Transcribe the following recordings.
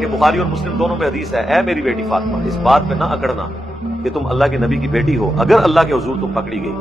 کہ بخاری اور مسلم دونوں میں حدیث ہے، اے میری بیٹی فاطمہ اس بات پہ نہ اکڑنا کہ تم اللہ کے نبی کی بیٹی ہو، اگر اللہ کے حضور تم پکڑی گئی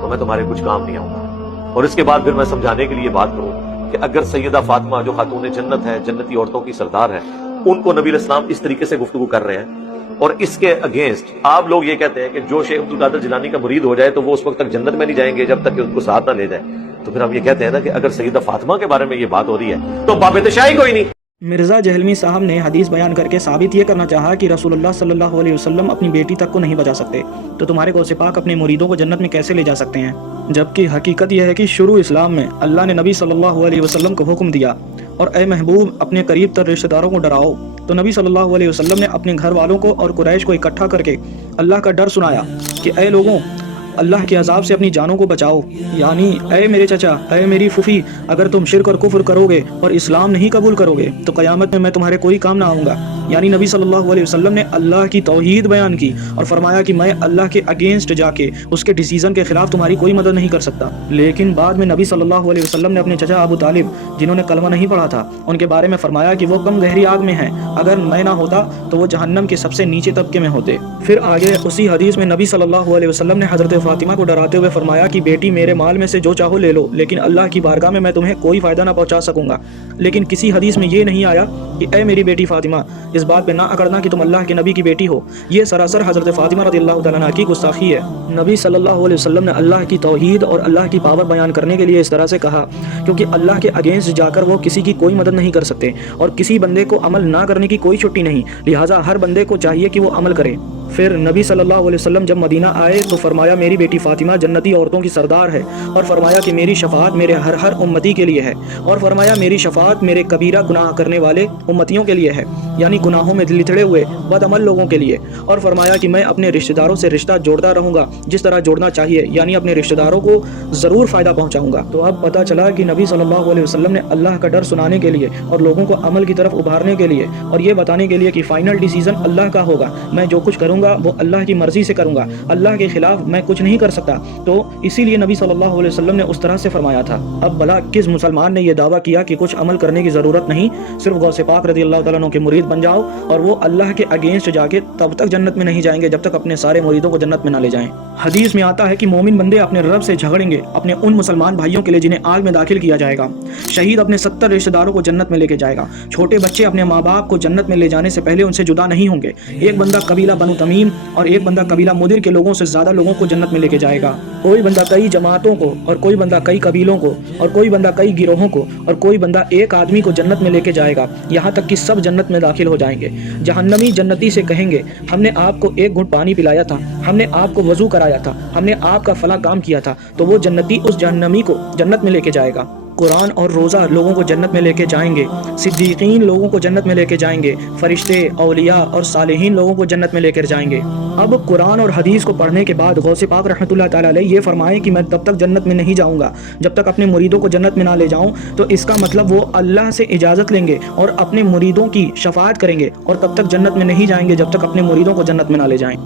تو میں تمہارے کچھ کام نہیں آؤں گا۔ اور اس کے بعد پھر میں سمجھانے کے لیے بات کروں کہ اگر سیدہ فاطمہ جو خاتون جنت ہے، جنتی عورتوں کی سردار ہے، ان کو نبی علیہ السلام اس طریقے سے گفتگو کر رہے ہیں اور اس کے اگینسٹ آپ لوگ یہ کہتے ہیں کہ جو شیخ عبد القادر جیلانی کا مرید ہو جائے تو وہ اس وقت تک جنت میں نہیں جائیں گے جب تک کہ ان کو ساتھ نہ لے جائے، تو پھر ہم یہ کہتے ہیں نا کہ اگر سیدہ فاطمہ کے بارے میں یہ بات ہو رہی ہے تو باب تشائی کوئی نہیں۔ مرزا جہلمی صاحب نے حدیث بیان کر کے ثابت یہ کرنا چاہا کہ رسول اللہ صلی اللہ علیہ وسلم اپنی بیٹی تک کو نہیں بچا سکتے، تو تمہارے غوث پاک اپنے مریدوں کو جنت میں کیسے لے جا سکتے ہیں؟ جبکہ حقیقت یہ ہے کہ شروع اسلام میں اللہ نے نبی صلی اللہ علیہ وسلم کو حکم دیا اور اے محبوب اپنے قریب تر رشتہ داروں کو ڈراؤ، تو نبی صلی اللہ علیہ وسلم نے اپنے گھر والوں کو اور قریش کو اکٹھا کر کے اللہ کا ڈر سنایا کہ اے لوگوں اللہ کے عذاب سے اپنی جانوں کو بچاؤ، یعنی اے میرے چچا، اے میری پھوپھی، اگر تم شرک اور کفر کرو گے اور اسلام نہیں قبول کرو گے تو قیامت میں تمہارے کوئی کام نہ آؤں گا۔ یعنی نبی صلی اللہ علیہ وسلم نے اللہ کی توحید بیان کی اور فرمایا کہ میں اللہ کے اگینسٹ جا کے اس کے ڈیسیزن کے خلاف تمہاری کوئی مدد نہیں کر سکتا۔ لیکن بعد میں نبی صلی اللہ علیہ وسلم نے اپنے چچا ابو طالب جنہوں نے کلمہ نہیں پڑھا تھا ان کے بارے میں فرمایا کہ وہ کم گہری آگ میں ہیں، اگر میں نہ ہوتا تو وہ جہنم کے سب سے نیچے طبقے میں ہوتے۔ پھر آگے اسی حدیث میں نبی صلی اللہ علیہ وسلم نے حضرت فاطمہ کو ڈراتے ہوئے فرمایا کہ بیٹی میرے مال میں سے جو چاہو لے لو، لیکن اللہ کی بارگاہ میں تمہیں کوئی فائدہ نہ پہنچا سکوں گا۔ لیکن کسی حدیث میں یہ نہیں آیا کہ اے میری بیٹی فاطمہ اس بات پہ نہ اکڑنا کہ تم اللہ کے نبی کی بیٹی ہو، یہ سراسر حضرت فاطمہ رضی اللہ تعالیٰ عنہا کی گستاخی ہے۔ نبی صلی اللہ علیہ وسلم نے اللہ کی توحید اور اللہ کی پاور بیان کرنے کے لیے اس طرح سے کہا کیونکہ اللہ کے اگینسٹ جا کر وہ کسی کی کوئی مدد نہیں کر سکتے اور کسی بندے کو عمل نہ کرنے کی کوئی چھٹی نہیں، لہٰذا ہر بندے کو چاہیے کہ وہ عمل کرے۔ پھر نبی صلی اللہ علیہ وسلم جب مدینہ آئے تو فرمایا میری بیٹی فاطمہ جنتی عورتوں کی سردار ہے، اور فرمایا کہ میری شفاعت میرے ہر امتی کے لیے ہے، اور فرمایا میری شفاعت میرے کبیرہ گناہ کرنے والے امتیوں کے لیے ہے، یعنی گناہوں میں لتڑے ہوئے بد عمل لوگوں کے لیے، اور فرمایا کہ میں اپنے رشتہ داروں سے رشتہ جوڑتا رہوں گا جس طرح جوڑنا چاہیے، یعنی اپنے رشتہ داروں کو ضرور فائدہ پہنچاؤں گا۔ تو اب پتہ چلا کہ نبی صلی اللہ علیہ وسلم نے اللہ کا ڈر سنانے کے لیے اور لوگوں کو عمل کی طرف ابھارنے کے لیے اور یہ بتانے کے لیے کہ فائنل ڈیسیزن اللہ کا ہوگا، میں جو کچھ کروں گا وہ اللہ کی مرضی سے کروں گا، اللہ کے خلاف میں کچھ نہیں کر سکتا، تو اسی لیے نبی صلی اللہ علیہ وسلم نے اس طرح سے فرمایا تھا۔ اب بھلا کس مسلمان نے یہ دعویٰ کیا کہ کچھ عمل کرنے کی ضرورت نہیں، صرف غوث پاک رضی اللہ تعالیٰ عنہ کے مرید بن جاؤ اور وہ اللہ کے اگینسٹ جا کے تب تک جنت میں نہیں جائیں گے جب تک اپنے سارے مریدوں کو جنت میں نہ لے جائیں۔ حدیث میں آتا ہے کہ مومن بندے اپنے رب سے جھگڑیں گے اپنے ان مسلمان بھائیوں کے لیے جنہیں آگ میں داخل کیا جائے گا، شہید اپنے 70 رشتہ داروں کو جنت میں لے کے جائے گا، چھوٹے بچے اپنے ماں باپ کو جنت میں لے جانے سے پہلے ان سے جدا نہیں ہوں گے، ایک بندہ قبیلہ بنو تمیم اور ایک بندہ قبیلہ مدر کے لوگوں سے زیادہ لوگوں کو جنت میں لے کے جائے گا، کوئی بندہ کئی جماعتوں کو اور کوئی بندہ کئی قبیلوں کو اور کوئی بندہ کئی گروہوں کو اور کوئی بندہ ایک آدمی کو جنت میں لے کے جائے گا، یہاں تک کہ سب جنت میں داخل ہو جائیں گے۔ جہنمی جنتی سے کہیں گے ہم نے آپ کو ایک گھٹ پانی پلایا تھا، ہم نے آپ کو وضو کرایا تھا، ہم نے آپ کا فلاں کام کیا تھا، تو وہ جنتی اس جہنمی کو جنت میں لے کے جائے گا۔ قرآن اور روزہ لوگوں کو جنت میں لے کے جائیں گے، صدیقین لوگوں کو جنت میں لے کے جائیں گے، فرشتے، اولیاء اور صالحین لوگوں کو جنت میں لے کر جائیں گے۔ اب قرآن اور حدیث کو پڑھنے کے بعد غوث پاک رحمۃ اللہ تعالیٰ علیہ یہ فرمائیں کہ میں تب تک جنت میں نہیں جاؤں گا جب تک اپنے مریدوں کو جنت میں نہ لے جاؤں، تو اس کا مطلب وہ اللہ سے اجازت لیں گے اور اپنے مریدوں کی شفاعت کریں گے اور تب تک جنت میں نہیں جائیں گے جب تک اپنے مریدوں کو جنت میں نہ لے جائیں۔